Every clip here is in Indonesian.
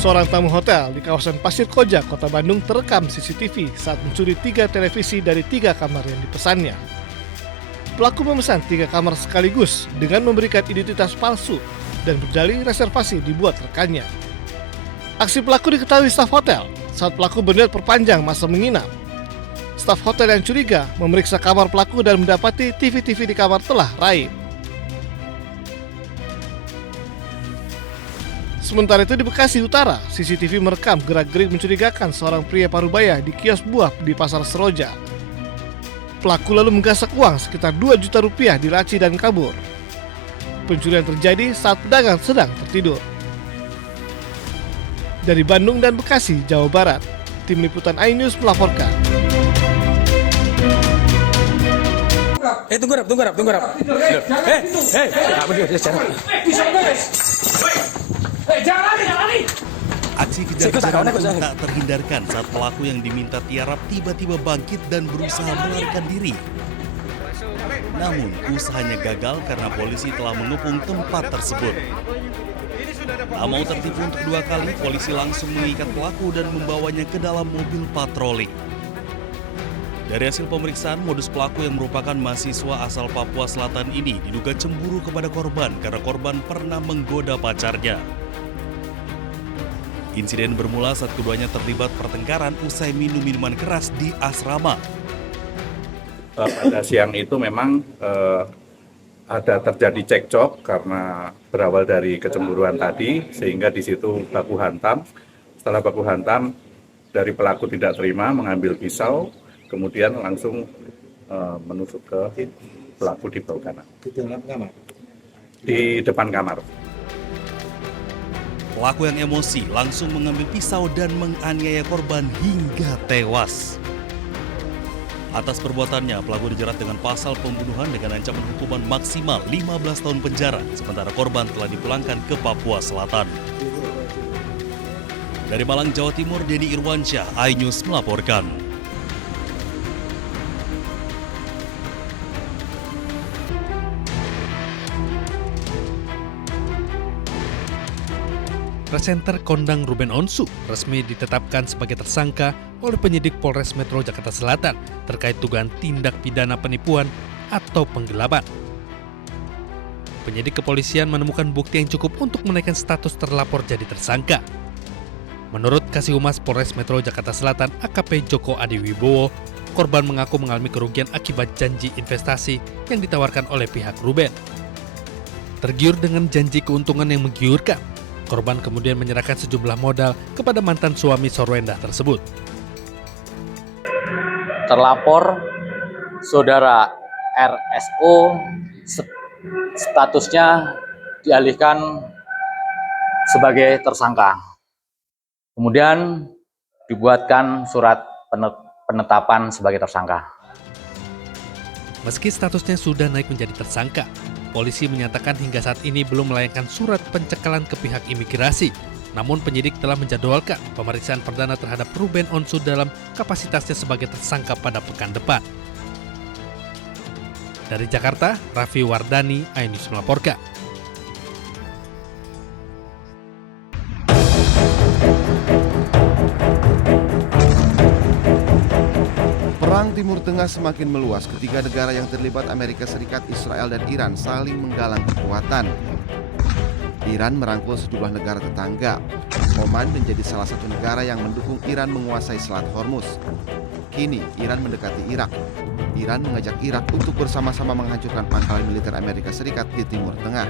Seorang tamu hotel di kawasan Pasir Koja, Kota Bandung terekam CCTV saat mencuri 3 televisi dari 3 kamar yang dipesannya. Pelaku memesan 3 kamar sekaligus dengan memberikan identitas palsu dan berdalih reservasi dibuat rekannya. Aksi pelaku diketahui staf hotel saat pelaku berniat perpanjang masa menginap. Staf hotel yang curiga memeriksa kamar pelaku dan mendapati TV-TV di kamar telah raib. Sementara itu di Bekasi Utara, CCTV merekam gerak-gerik mencurigakan seorang pria parubaya di kios buah di Pasar Seroja. Pelaku lalu menggasak uang sekitar 2 juta rupiah di laci dan kabur. Pencurian terjadi saat pedagang sedang tertidur. Dari Bandung dan Bekasi, Jawa Barat, Tim Liputan iNews melaporkan. Tunggu rap. Jangan lari. Aksi kejar-kejaran pun tak terhindarkan saat pelaku yang diminta tiarap tiba-tiba bangkit dan berusaha melarikan diri. Namun usahanya gagal karena polisi telah mengepung tempat tersebut. Tak mau tertipu untuk 2 kali, polisi langsung mengikat pelaku dan membawanya ke dalam mobil patroli. Dari hasil pemeriksaan, modus pelaku yang merupakan mahasiswa asal Papua Selatan ini diduga cemburu kepada korban karena korban pernah menggoda pacarnya. Insiden bermula saat keduanya terlibat pertengkaran usai minum minuman keras di asrama. Pada siang itu memang ada terjadi cekcok karena berawal dari kecemburuan tadi, sehingga di situ baku hantam. Setelah baku hantam, dari pelaku tidak terima mengambil pisau, kemudian langsung menusuk ke pelaku di bawah kanan. Di dalam kamar? Di depan kamar. Pelaku yang emosi langsung mengambil pisau dan menganiaya korban hingga tewas. Atas perbuatannya, pelaku dijerat dengan pasal pembunuhan dengan ancaman hukuman maksimal 15 tahun penjara, sementara korban telah dipulangkan ke Papua Selatan. Dari Malang, Jawa Timur, Denny Irwansyah, iNews melaporkan. Presenter kondang Ruben Onsu resmi ditetapkan sebagai tersangka oleh penyidik Polres Metro Jakarta Selatan terkait dugaan tindak pidana penipuan atau penggelapan. Penyidik kepolisian menemukan bukti yang cukup untuk menaikkan status terlapor jadi tersangka. Menurut Kasih Humas Polres Metro Jakarta Selatan AKP Joko Adiwibowo, korban mengaku mengalami kerugian akibat janji investasi yang ditawarkan oleh pihak Ruben. Tergiur dengan janji keuntungan yang menggiurkan, korban kemudian menyerahkan sejumlah modal kepada mantan suami Sorwenda tersebut. Terlapor saudara RSO statusnya dialihkan sebagai tersangka. Kemudian dibuatkan surat penetapan sebagai tersangka. Meski statusnya sudah naik menjadi tersangka, polisi menyatakan hingga saat ini belum melayangkan surat pencekalan ke pihak imigrasi. Namun penyidik telah menjadwalkan pemeriksaan perdana terhadap Ruben Onsu dalam kapasitasnya sebagai tersangka pada pekan depan. Dari Jakarta, Raffi Wardani, iNews melaporkan. Perang Timur Tengah semakin meluas ketika negara yang terlibat Amerika Serikat, Israel, dan Iran saling menggalang kekuatan. Iran merangkul sejumlah negara tetangga. Oman menjadi salah satu negara yang mendukung Iran menguasai Selat Hormuz. Kini Iran mendekati Irak. Iran mengajak Irak untuk bersama-sama menghancurkan pangkalan militer Amerika Serikat di Timur Tengah.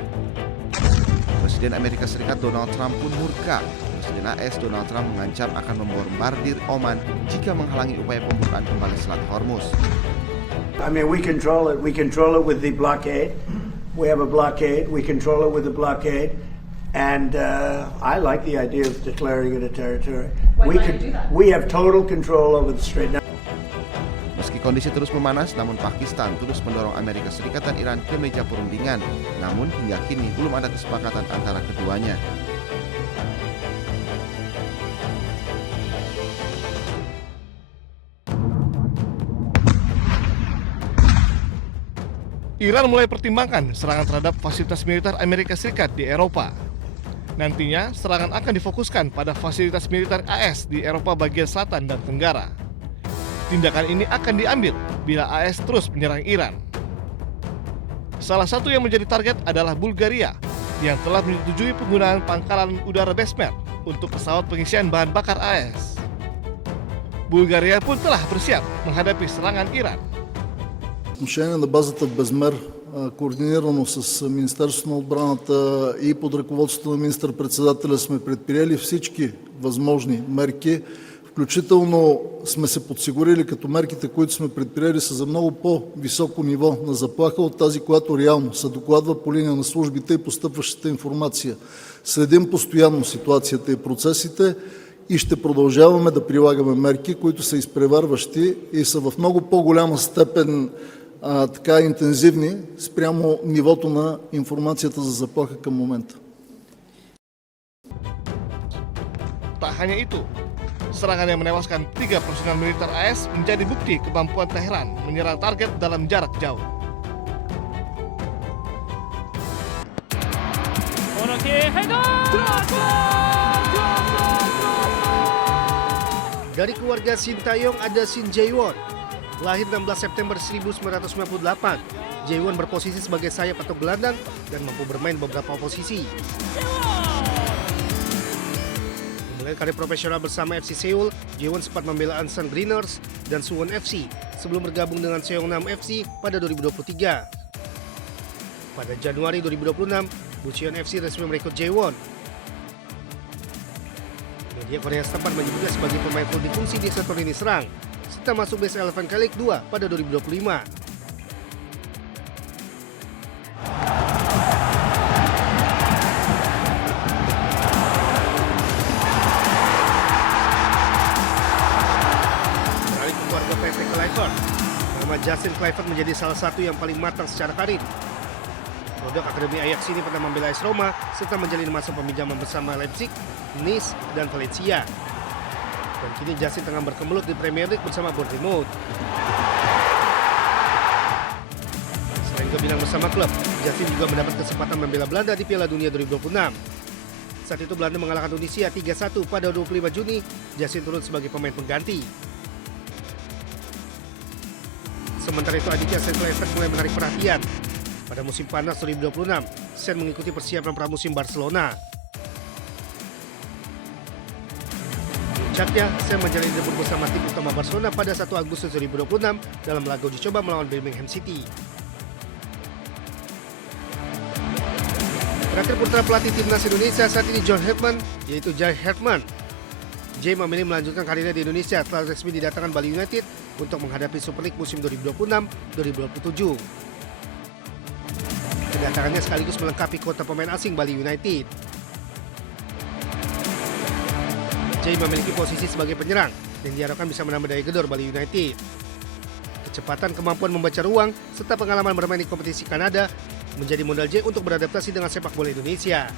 Presiden Amerika Serikat Donald Trump pun murka. Presiden AS Donald Trump mengancam akan membombardir Oman jika menghalangi upaya pembukaan kembali Selat Hormuz. I mean, we control it. We control it with the blockade. We have a blockade. We control it with the blockade. And I like the idea of declaring it a territory. We have total control over the Strait. Meski kondisi terus memanas, namun Pakistan terus mendorong Amerika Serikat dan Iran ke meja perundingan. Namun hingga kini belum ada kesepakatan antara keduanya. Iran mulai pertimbangkan serangan terhadap fasilitas militer Amerika Serikat di Eropa. Nantinya, serangan akan difokuskan pada fasilitas militer AS di Eropa bagian selatan dan tenggara. Tindakan ini akan diambil bila AS terus menyerang Iran. Salah satu yang menjadi target adalah Bulgaria, yang telah menyetujui penggunaan pangkalan udara Besmer untuk pesawat pengisian bahan bakar AS. Bulgaria pun telah bersiap menghadapi serangan Iran. Отношение на базата в Безмер, координирано с Министерството на отбраната и под ръководството на министър-председателя сме предприели всички възможни мерки, включително сме се подсигурили като мерките, които сме предприели са за много по-високо ниво на заплаха от тази, която реално се докладва по линия на службите и постъпващата информация. Следим постоянно ситуацията и процесите и ще продължаваме да прилагаме мерки, които са изпреварващи и са в много по-голяма степен така интензивни спрямо нивото на информацията за заплаха към момента. Tak hanya itu, serangan yang menewaskan 3 personel militer AS menjadi bukti kemampuan Teheran menyerang target dalam jarak jauh. Dari keluarga Sintayong ada Shin Jae-won. Lahir 16 September 1998, Jae-won berposisi sebagai sayap atau gelandang dan mampu bermain beberapa posisi. Memulai karir profesional bersama FC Seoul, Jae-won sempat membela Ansan Greeners dan Suwon FC sebelum bergabung dengan Seongnam FC pada 2023. Pada Januari 2026, Bucheon FC resmi merekrut Jae-won. Media Korea setempat menyebutnya sebagai pemain full difungsi di sektor lini serang, serta masuk base 11 K-League 2 pada 2025. Beralih ke keluarga Patrick Kluivert, nama Justin Kluivert menjadi salah satu yang paling matang secara karir. Produk Akademi Ajax ini pernah membela AS Roma serta menjalin masa peminjaman bersama Leipzig, Nice, dan Valencia. Dan kini Justin tengah berkemelut di Premier League bersama Bournemouth. Selain gemilang bersama klub, Justin juga mendapat kesempatan membela Belanda di Piala Dunia 2026. Saat itu Belanda mengalahkan Tunisia 3-1 pada 25 Juni, Justin turun sebagai pemain pengganti. Sementara itu adiknya Sen Kluivert mulai menarik perhatian. Pada musim panas 2026, Sen mengikuti persiapan pramusim Barcelona. Puncaknya, Sen menjalani debut bersama tim utama Barcelona pada 1 Agustus 2026 dalam laga uji coba melawan Birmingham City. Terakhir putra pelatih timnas Indonesia saat ini John Herdman, yaitu Jai Herdman. Jai memilih melanjutkan karirnya di Indonesia setelah resmi didatangkan Bali United untuk menghadapi Super League musim 2026-2027. Kedatangannya sekaligus melengkapi kota pemain asing Bali United. Jai memiliki posisi sebagai penyerang dan diharapkan bisa menambah daya gedor Bali United. Kecepatan, kemampuan membaca ruang, serta pengalaman bermain di kompetisi Kanada menjadi modal Jai untuk beradaptasi dengan sepak bola Indonesia.